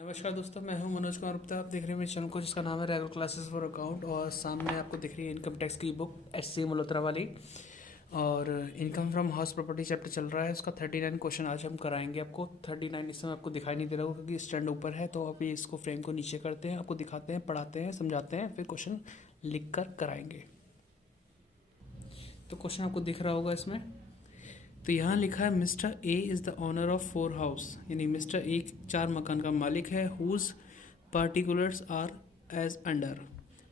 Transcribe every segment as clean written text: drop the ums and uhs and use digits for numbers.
नमस्कार दोस्तों, मैं हूं मनोज कुमार गुप्ता। आप देख रहे हैं मेरे चैनल को जिसका नाम है रेगुलर क्लासेस फॉर अकाउंट। और सामने आपको दिख रही है इनकम टैक्स की बुक HC मल्होत्रा वाली। और income from house property chapter चल रहा है, उसका 39 क्वेश्चन आज हम कराएंगे आपको। 39 इस समय आपको दिखाई नहीं दे रहा होगा क्योंकि स्टैंड ऊपर है, तो अभी इसको फ्रेम को नीचे करते हैं, आपको दिखाते हैं, पढ़ाते हैं, समझाते हैं, फिर क्वेश्चन लिख कर कराएंगे। तो क्वेश्चन आपको दिख रहा होगा इसमें। तो यहाँ लिखा है mister A is the owner of 4 house, यानी मिस्टर ए 4 मकान का मालिक है। Whose particulars are as under,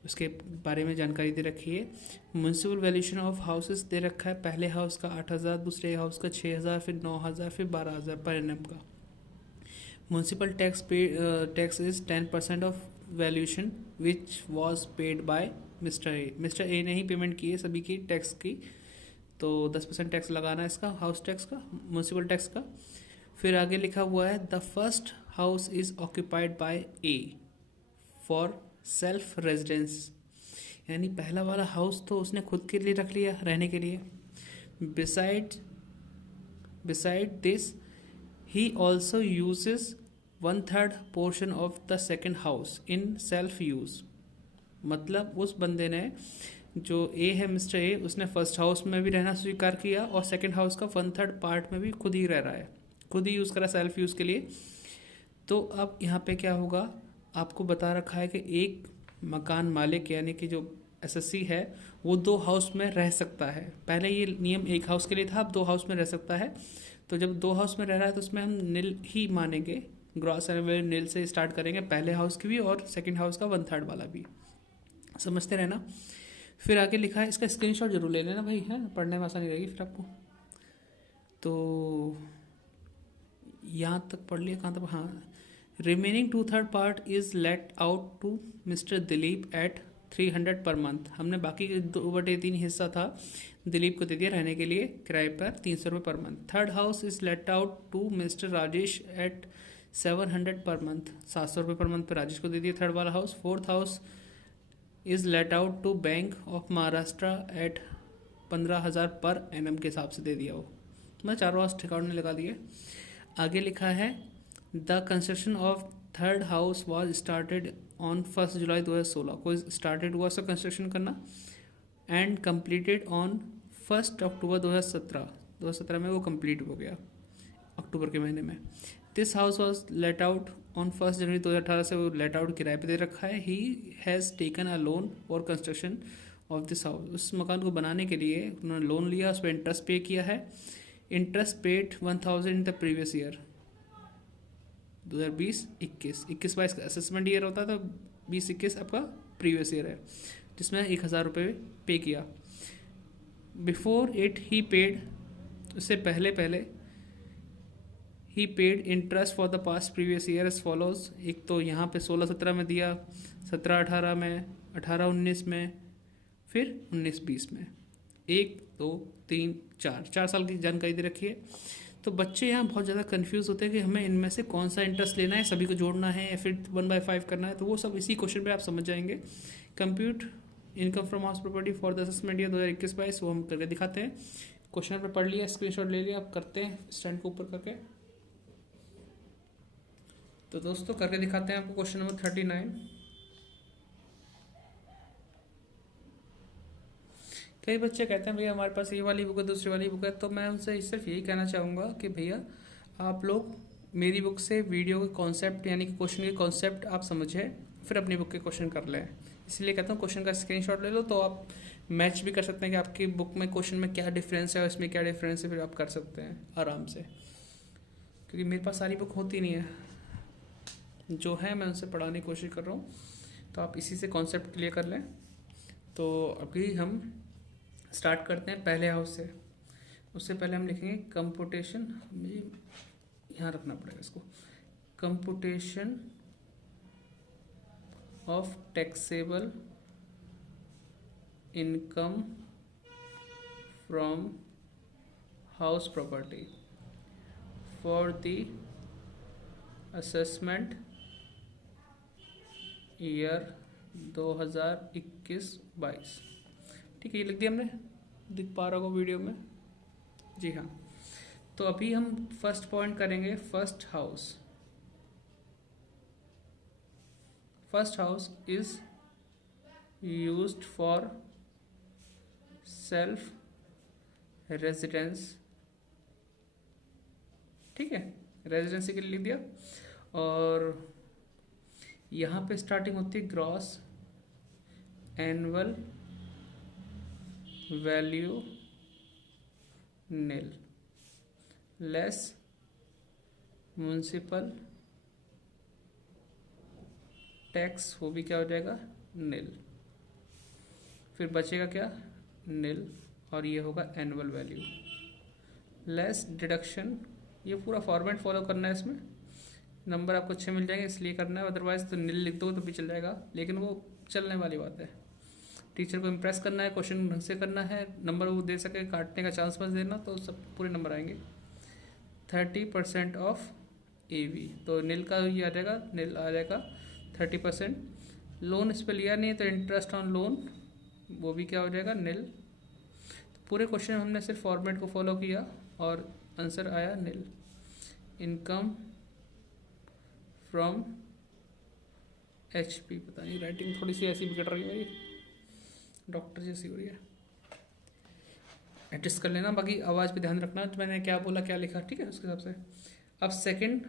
उसके बारे में जानकारी दे रखी है। म्यूनसिपल वैल्यूशन ऑफ हाउसेस दे रखा है। पहले हाउस का 8,000, दूसरे हाउस का 6,000, फिर 9,000, फिर 12,000 पर एनम का। Municipal tax is 10% of valuation which was paid by mister A. Mister A ने ही पेमेंट की है सभी की टैक्स की, तो 10% टैक्स लगाना है इसका, हाउस टैक्स का, म्यूनसिपल टैक्स का। फिर आगे लिखा हुआ है the first house is occupied by A for self residence, यानी पहला वाला हाउस तो उसने खुद के लिए रख लिया रहने के लिए। Beside this he also uses 1/3 portion of the second house in self use. मतलब उस बंदे ने, जो ए है मिस्टर ए, उसने फर्स्ट हाउस में भी रहना स्वीकार किया और सेकंड हाउस का 1/3 पार्ट में भी खुद ही रह रहा है, खुद ही यूज़ करा सेल्फ यूज़ के लिए। तो अब यहाँ पे क्या होगा, आपको बता रखा है कि एक मकान मालिक यानी कि जो SSC है वो 2 हाउस में रह सकता है। पहले ये नियम 1 हाउस के लिए था, अब 2 हाउस में रह सकता है। तो जब 2 हाउस में रह रहा है तो उसमें हम निल ही मानेंगे, ग्रॉस एनुअल निल से स्टार्ट करेंगे, पहले हाउस की भी और सेकेंड हाउस का 1/3 वाला भी। समझते रहना। फिर आगे लिखा है, इसका स्क्रीनशॉट जरूर ले लेना भाई, है पढ़ने में आसानी रहेगी फिर आपको। तो यहाँ तक पढ़ लिया, कहाँ तक, हाँ। Remaining 2/3 part is let out to mister Dilip at 300 per month. हमने बाकी 2/3 हिस्सा था दिलीप को दे दिया रहने के लिए किराए पर 300 रुपये per month. Third house is let out to mister Rajesh at 700 per month, 700 रुपये पर मंथ पर राजेश को दे दिया थर्ड वाला house. Fourth house is let out to bank of Maharashtra at 15,000 per annum के हिसाब से दे दिया वो, मैं चारों हाउस ठिकाने लगा दिए। आगे लिखा है the construction of third house was started on 1 जुलाई 2016, कोई स्टार्टेड हुआ उसका कंस्ट्रक्शन करना, एंड कंप्लीटेड ऑन 1 अक्टूबर 2017 में वो कंप्लीट हो गया, अक्टूबर के महीने में। This house was let out on 1 जनवरी 2018 से वो लेट आउट किराए पे दे रखा है। He has taken a loan for construction of this house, उस मकान को बनाने के लिए उन्होंने लोन लिया, उस पर इंटरेस्ट पे किया है। Interest paid 1,000 in the previous year, 2020-21 का असेसमेंट ईयर होता है, तो 20-21 आपका प्रीवियस ईयर है, जिसमें 1,000 रुपये पे किया। बिफोर इट ही पेड, उससे पहले ही paid interest for the past previous year as follows. एक तो यहाँ पे 16-17 में दिया, 17-18 में, 18-19 में, फिर 19-20 में, 1 2 3 4 साल की जानकारी दे रखी है। तो बच्चे यहाँ बहुत ज़्यादा कंफ्यूज होते हैं कि हमें इनमें से कौन सा इंटरेस्ट लेना है, सभी को जोड़ना है या फिर 1/5 करना है, तो वो सब इसी क्वेश्चन पे आप समझ जाएंगे। Compute income from house property for the assessment year 2021-22, वो हम करके दिखाते हैं। क्वेश्चन पे पढ़ लिया, स्क्रीनशॉट ले लिया, आप करते हैं स्टैंड को ऊपर करके। तो दोस्तों करके दिखाते हैं आपको क्वेश्चन नंबर 39। कई बच्चे कहते हैं भैया हमारे पास ये वाली बुक है, दूसरी वाली बुक है, तो मैं उनसे सिर्फ यही कहना चाहूँगा कि भैया आप लोग मेरी बुक से वीडियो के कॉन्सेप्ट यानी कि क्वेश्चन के कॉन्सेप्ट आप समझें, फिर अपनी बुक के क्वेश्चन कर लें। इसलिए कहता हूँ क्वेश्चन का स्क्रीनशॉट ले लो, तो आप मैच भी कर सकते हैं कि आपकी बुक में क्वेश्चन में क्या डिफरेंस है और इसमें क्या डिफरेंस है, फिर आप कर सकते हैं आराम से, क्योंकि मेरे पास सारी बुक होती नहीं है, जो है मैं उनसे पढ़ाने की कोशिश कर रहा हूँ, तो आप इसी से कॉन्सेप्ट क्लियर कर लें। तो अभी हम स्टार्ट करते हैं पहले हाउस से। उससे पहले हम लिखेंगे कंपुटेशन, मुझे यहाँ रखना पड़ेगा इसको, computation of taxable income from house property for the assessment year 2021-22। ठीक है, ये लिख दिया हमने, दिख पा रहा होगा वीडियो में, जी हाँ। तो अभी हम फर्स्ट पॉइंट करेंगे first house. First house is used for self residence, ठीक है, रेजिडेंसी के लिए लिख दिया। और यहाँ पे स्टार्टिंग होती है ग्रॉस एनुअल वैल्यू नील लेस म्यूनसिपल टैक्स, वो भी क्या हो जाएगा नील। फिर बचेगा क्या नील, और ये होगा एनुअल वैल्यू लेस डिडक्शन। ये पूरा फॉर्मेट फॉलो करना है, इसमें नंबर आपको अच्छे मिल जाएंगे इसलिए करना है, अदरवाइज तो नील लिख दो तो भी चल जाएगा, लेकिन वो चलने वाली बात है। टीचर को इम्प्रेस करना है, क्वेश्चन ढंग से करना है, नंबर वो दे सके, काटने का चांस मत देना, तो सब पूरे नंबर आएंगे। 30% ऑफ AV, तो नील का ये आ जाएगा, नील आ जाएगा 30%। लोन इस पर लिया नहीं है तो इंटरेस्ट ऑन लोन, वो भी क्या हो जाएगा नील। तो पूरे क्वेश्चन में हमने सिर्फ फॉर्मेट को फॉलो किया और आंसर आया नील। इनकम फ्रॉम HP, पता नहीं राइटिंग थोड़ी सी ऐसी बिगड़ रही है मेरी, डॉक्टर जैसी हो रही है, एडजस्ट कर लेना। बाकी आवाज़ पे ध्यान रखना, तो मैंने क्या बोला क्या लिखा, ठीक है, उसके हिसाब से। अब सेकंड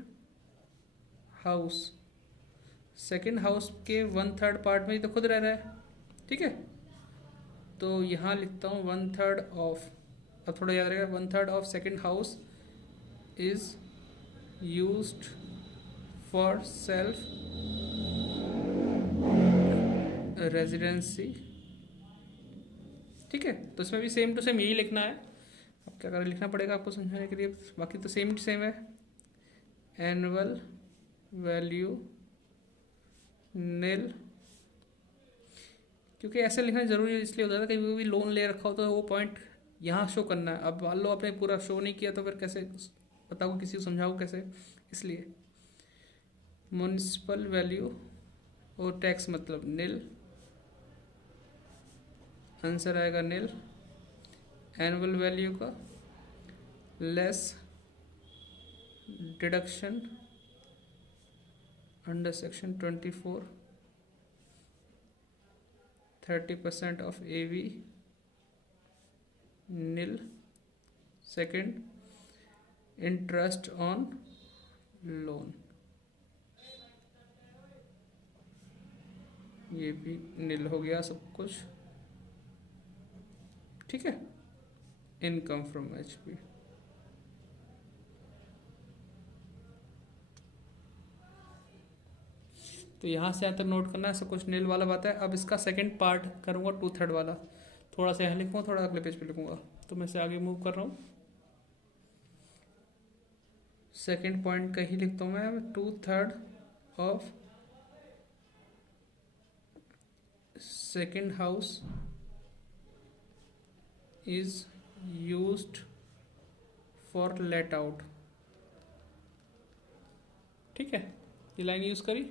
हाउस के 1/3 पार्ट में ही तो खुद रह रहा है, ठीक है, तो यहाँ लिखता हूँ 1/3 ऑफ, अब थोड़ा याद रहेगा, 1/3 of second house is used for self residency, ठीक है। तो इसमें भी सेम टू सेम यही लिखना है, अब क्या कर लिखना पड़ेगा आपको समझाने के लिए, बाकी तो सेम टू सेम है। एनुअल वैल्यू नील, क्योंकि ऐसे लिखना जरूरी इसलिए होता है कहीं भी लोन ले रखा हो तो वो पॉइंट यहाँ शो करना है। अब मान लो आपने पूरा शो नहीं किया तो फिर कैसे बताओ, किसी को समझाओ कैसे, इसलिए म्यूनिसिपल वैल्यू और टैक्स मतलब नील, आंसर आएगा नील। एनुअल वैल्यू का less deduction under section 24, 30% of AV nil. Second interest on loan, ये भी नील हो गया सब कुछ, ठीक है। इनकम फ्रॉम HP, तो यहाँ से यहाँ तक नोट करना है, सब कुछ नील वाला बात है। अब इसका सेकंड पार्ट करूँगा 2/3 वाला, थोड़ा सा यहाँ लिखूँगा, थोड़ा अगले पेज पे लिखूँगा, तो मैं से आगे मूव कर रहा हूँ। सेकंड पॉइंट का ही लिखता हूँ मैं, 2/3 of second house is used for let out, ठीक है, ये लाइन यूज करी।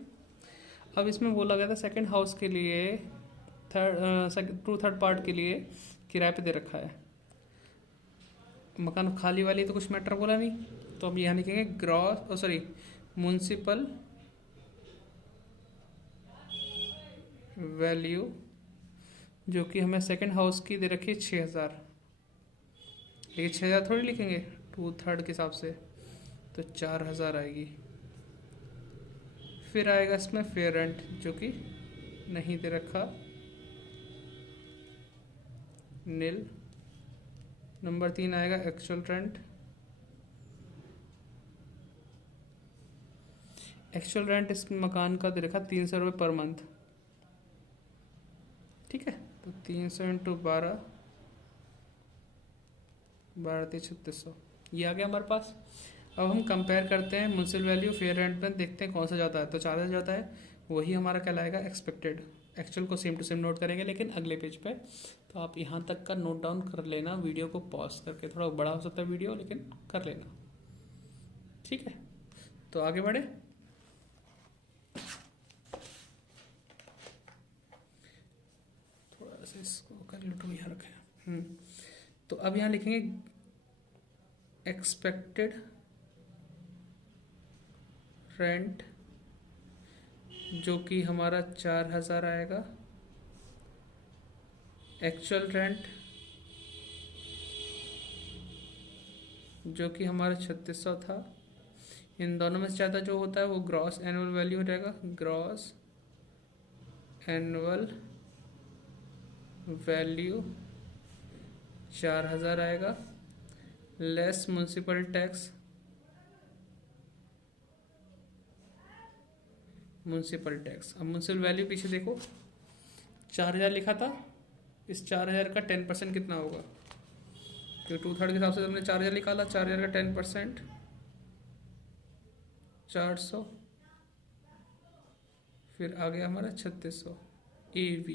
अब इसमें बोला गया था सेकंड हाउस के लिए 2/3 पार्ट के लिए किराए पे दे रखा है, मकान खाली वाली तो कुछ मैटर बोला नहीं, तो अब यहाँ लिखेंगे ग्रॉस म्यूनसिपल वैल्यू, जो कि हमें सेकंड हाउस की दे रखी है 6,000, लेकिन 6,000 थोड़ी लिखेंगे 2/3 के हिसाब से, तो 4,000 आएगी। फिर आएगा इसमें फेयर रेंट जो कि नहीं दे रखा, नील। नंबर 3 आएगा एक्चुअल रेंट, एक्चुअल रेंट इस मकान का दे रखा 300 रुपये पर मंथ, ठीक है, तो 300 × 12, 12×3 = 3600, ये आ गया हमारे पास। अब हम कंपेयर करते हैं म्यूनसिपल वैल्यू फेयर रेंट में, देखते हैं कौन सा ज़्यादा है, तो 4,000 ज़्यादा है, वही हमारा कहलाएगा एक्सपेक्टेड। एक्चुअल को सेम टू सेम नोट करेंगे लेकिन अगले पेज पे, तो आप यहाँ तक का नोट डाउन कर लेना, वीडियो को पॉज करके, थोड़ा बड़ा हो सकता है वीडियो लेकिन कर लेना, ठीक है। तो आगे बढ़े, थोड़ा सा इसको कर लो तो यहाँ रखें। तो अब यहाँ लिखेंगे एक्सपेक्टेड रेंट जो कि हमारा 4,000 आएगा। एक्चुअल रेंट जो कि हमारा 3600 था। इन दोनों में से ज़्यादा जो होता है वो ग्रॉस एनुअल वैल्यू रहेगा। ग्रॉस एनुअल वैल्यू 4,000 आएगा, less municipal tax. Municipal tax, अब म्यूनसिपल वैल्यू पीछे देखो 4,000 लिखा था, इस 4,000 का 10% कितना होगा? तो 2/3 के हिसाब से हमने 4,000 निकाला, 4,000 का 10% 400, फिर आ गया हमारा 3600 AV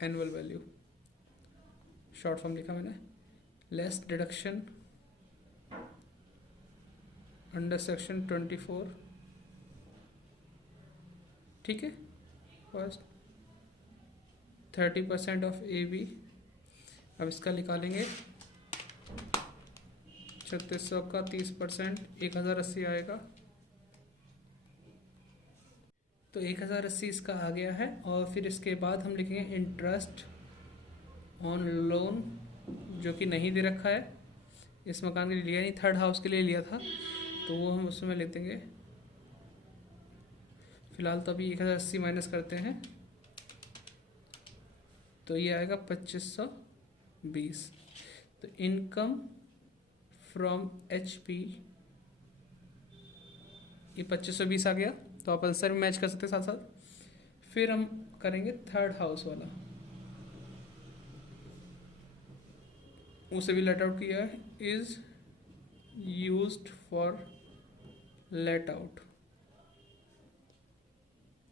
annual value, short form लिखा मैंने, लेस डिडक्शन अंडर सेक्शन 24। ठीक है, फर्स्ट 30% ऑफ AV। अब इसका निकालेंगे 3600 का 30% 1,080 आएगा। तो 1,080 इसका आ गया है। और फिर इसके बाद हम लिखेंगे इंटरेस्ट ऑन लोन जो कि नहीं दे रखा है, इस मकान के लिए लिया नहीं, थर्ड हाउस के लिए लिया था, तो वो हम उसमें ले देंगे। फिलहाल तो अभी 1,080 माइनस करते हैं, तो ये आएगा 2,520। तो इनकम फ्रॉम HP ये 2,520 आ गया। तो आप आंसर भी मैच कर सकते हैं साथ साथ। फिर हम करेंगे थर्ड हाउस वाला, उसे भी लेट आउट किया है, is used for let out.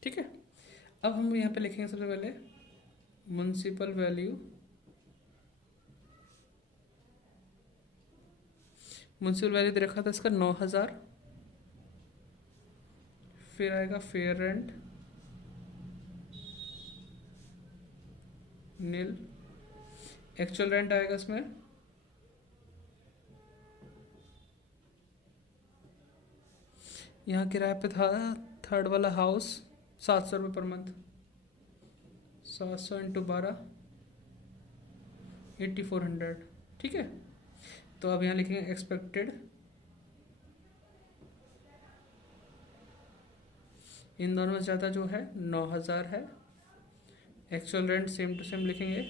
ठीक है, अब हम यहाँ पे लिखेंगे सबसे पहले म्युनिसिपल वैल्यू। म्युनिसिपल वैल्यू दे रखा था इसका 9,000। फिर आएगा फेयर रेंट नील। एक्चुअल रेंट आएगा इसमें यहाँ किराए पे था थर्ड वाला हाउस 700 रुपये पर मंथ। 700 इंटू 12 8,400। ठीक है, तो अब यहाँ लिखेंगे एक्सपेक्टेड। इन दोनों में ज़्यादा जो है 9,000 है। Actual rent same to same लिखेंगे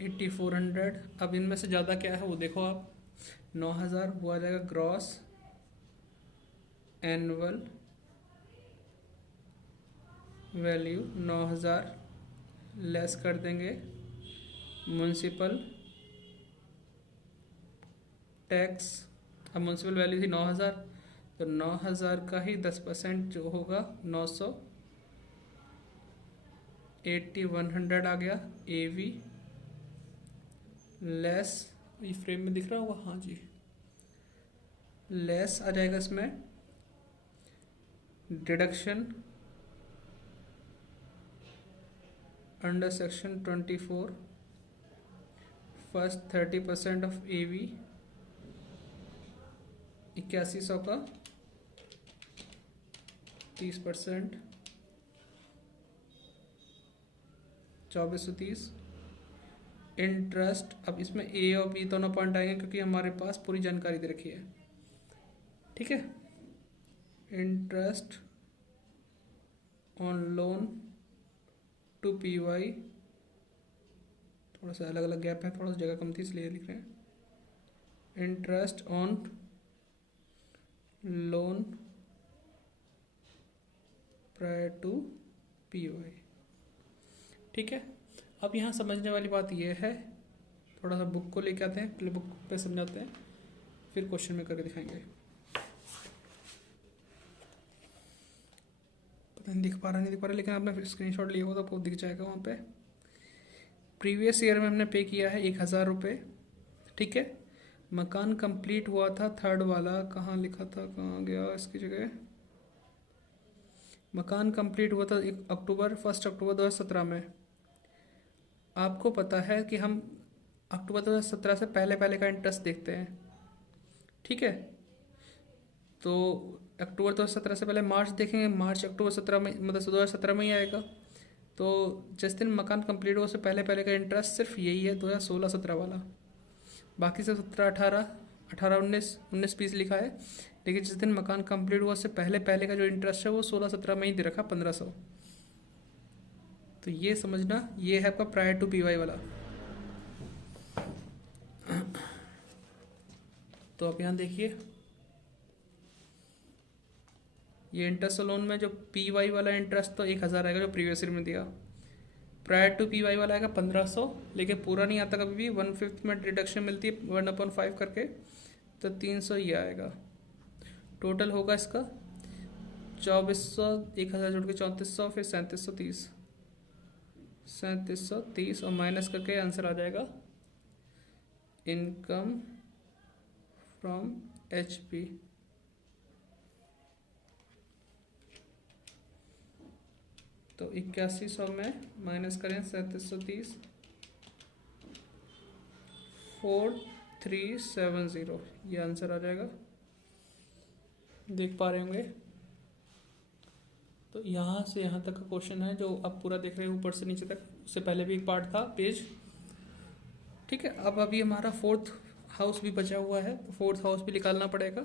8,400। अब इनमें से ज़्यादा क्या है वो देखो आप, 9,000 वो आ जाएगा ग्रॉस एनुअल वैल्यू 9,000, लेस कर देंगे म्युनिसिपल टैक्स। अब म्युनिसिपल वैल्यू थी 9,000, तो 9,000 का ही 10% जो होगा 900, 8,100 आ गया AV, लेस, ये फ्रेम में दिख रहा होगा, हाँ जी, लेस आ जाएगा इसमें deduction under section 24, first 30% of AV 8,100 का 30% 2,430। इंटरेस्ट, अब इसमें A और B दोनों पॉइंट आएंगे क्योंकि हमारे पास पूरी जानकारी दे रखी है। ठीक है, interest on loan to PY, थोड़ा सा अलग अलग गैप है, थोड़ा सा जगह कम थी इसलिए लिख रहे हैं। Interest on loan prior to PY। ठीक है, अब यहाँ समझने वाली बात यह है, थोड़ा सा बुक को लेके आते हैं, पहले बुक पे समझाते हैं, फिर क्वेश्चन में करके दिखाएंगे। पता नहीं दिख पा रहा नहीं दिख पा रहा, लेकिन आपने स्क्रीनशॉट लिया हो तो आपको दिख जाएगा वहाँ पे। प्रीवियस ईयर में हमने पे किया है 1,000 रुपये। ठीक है, मकान कंप्लीट हुआ था थर्ड वाला, कहाँ लिखा था, कहाँ गया इसकी जगह, मकान कंप्लीट हुआ था 1 अक्टूबर 2017 में। आपको पता है कि हम अक्टूबर 2017 से पहले पहले का इंटरेस्ट देखते हैं। ठीक है, तो अक्टूबर 2017 से पहले मार्च देखेंगे, मार्च अक्टूबर 17 में, मतलब 2017 में ही आएगा। तो जिस दिन मकान कंप्लीट हुआ उससे पहले पहले का इंटरेस्ट सिर्फ यही है 2016-17 वाला। बाकी से 17-18-18-19-19-20 लिखा है, लेकिन जिस दिन मकान कंप्लीट हुआ उससे पहले पहले का जो इंटरेस्ट है वो 16-17 में ही दे रखा 1500। तो ये समझना, ये है आपका प्रायर टू पीवाई वाला। तो आप यहाँ देखिए, ये इंटरेस्ट लोन में जो पी वाई वाला इंटरेस्ट तो 1000 आएगा जो प्रीवियस ईयर में दिया। प्रायर टू पी वाई वाला आएगा 1500, लेकिन पूरा नहीं आता कभी भी, 1/5 में डिडक्शन मिलती है 1/5 करके, तो 300 ये आएगा। टोटल होगा इसका 2400, 1000 जोड़ के 3400, फिर 3730, 3730 और माइनस करके आंसर आ जाएगा इनकम फ्रॉम एच पी। तो 8100 में माइनस करें 3730, 4370, ये आंसर आ जाएगा। देख पा रहे होंगे। तो यहाँ से यहाँ तक का क्वेश्चन है जो आप पूरा देख रहे हैं ऊपर से नीचे तक, उससे पहले भी एक पार्ट था पेज। ठीक है, अब अभी हमारा फोर्थ हाउस भी बचा हुआ है, तो फोर्थ हाउस भी निकालना पड़ेगा।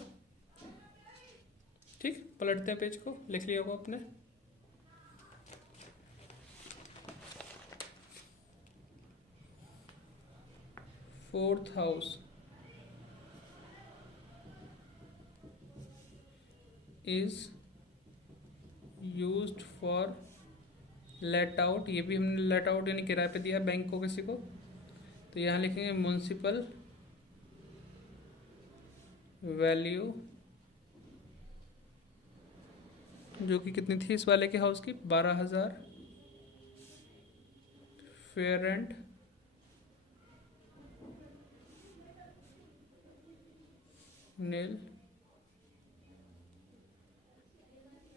ठीक, पलटते हैं पेज को, लिख लिया होगा आपने। Fourth house is used for let out, ये भी हमने लेट आउट यानी किराए पे दिया बैंक को किसी को, तो यहाँ लिखेंगे म्युनिसिपल वैल्यू, जो कि कितनी थी इस वाले के हाउस की, 12,000। फेयर रेंट नील,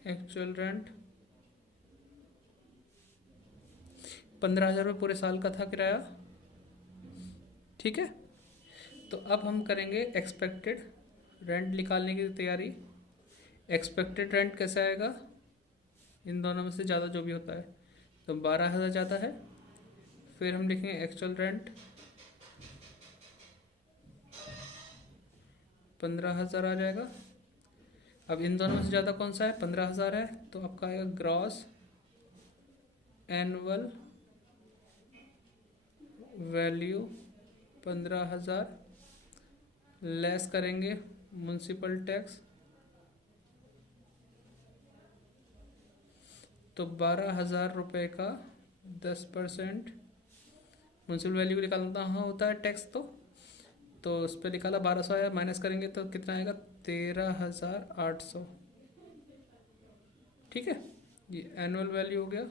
एक्चुअल रेंट 15,000 रुपये पूरे साल का था किराया। ठीक है, तो अब हम करेंगे एक्सपेक्टेड रेंट निकालने की तैयारी। एक्सपेक्टेड रेंट कैसे आएगा, इन दोनों में से ज़्यादा जो भी होता है, तो 12,000 ज़्यादा है, फिर हम लिखेंगे एक्चुअल रेंट 15,000 आ जाएगा। अब इन दोनों में से ज़्यादा कौन सा है, 15,000 है, तो आपका आएगा ग्रॉस एनुअल वैल्यू 15,000, लेस करेंगे म्युनिसिपल टैक्स, तो 12,000 रुपये का 10% म्युनिसिपल वैल्यू को निकालना होता है टैक्स, तो उस पर निकाला 1200 आया, माइनस करेंगे तो कितना आएगा 13,800। ठीक है, ये एनुअल वैल्यू हो गया।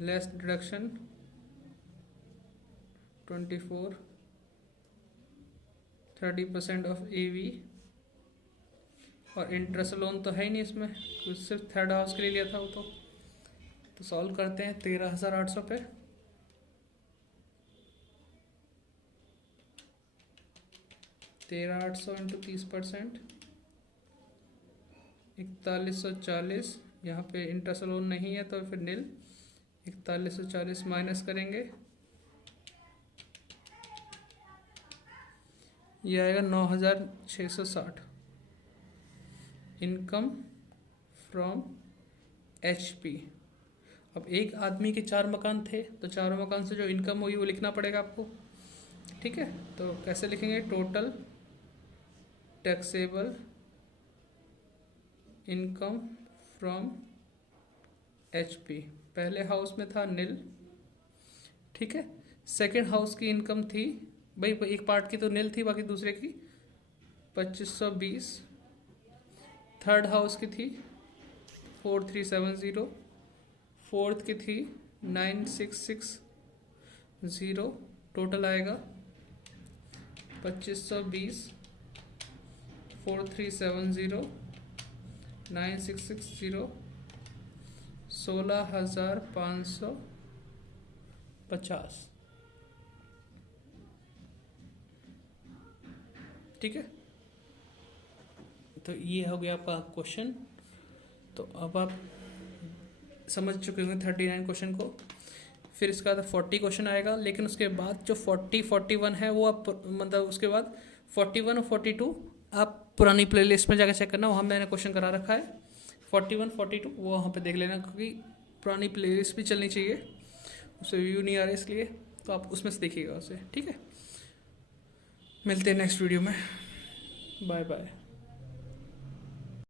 लेस डिडक्शन 24, 30% ऑफ AV, और इंटरेस्ट लोन तो है ही नहीं इसमें, कुछ सिर्फ थर्ड हाउस के लिए लिया था वो तो सॉल्व करते हैं 13,800 पे। 13,800 इंटू 30%, 4140, यहाँ पे इंटरेस्ट लोन नहीं है तो फिर नील, 4140 माइनस करेंगे, ये आएगा 9,660। Income from HP। अब एक आदमी के 4 मकान थे, तो चारों मकान से जो इनकम हुई वो लिखना पड़ेगा आपको। ठीक है, तो कैसे लिखेंगे, total taxable income from HP। पहले हाउस में था नील। ठीक है, सेकंड हाउस की इनकम थी भाई, एक पार्ट की तो नील थी, बाकी दूसरे की 2520। थर्ड हाउस की थी 4370, फोर्थ की थी 9660, टोटल आएगा 2520, 4370, 9660, 16,550। ठीक है, तो ये हो गया आपका क्वेश्चन। तो अब आप समझ चुके होंगे 39 क्वेश्चन को। फिर इसके बाद 40 क्वेश्चन आएगा, लेकिन उसके बाद जो 40 41 है वो आप मतलब उसके बाद 41 और 42 आप पुरानी प्लेलिस्ट में जाकर चेक करना, वहाँ मैंने क्वेश्चन करा रखा है। 41 42 वो वहाँ पे देख लेना, क्योंकि पुरानी प्लेलिस्ट भी चलनी चाहिए, उससे व्यू नहीं आ रहा इसलिए, तो आप उसमें से देखिएगा उसे। ठीक है, मिलते हैं नेक्स्ट वीडियो में, बाय बाय।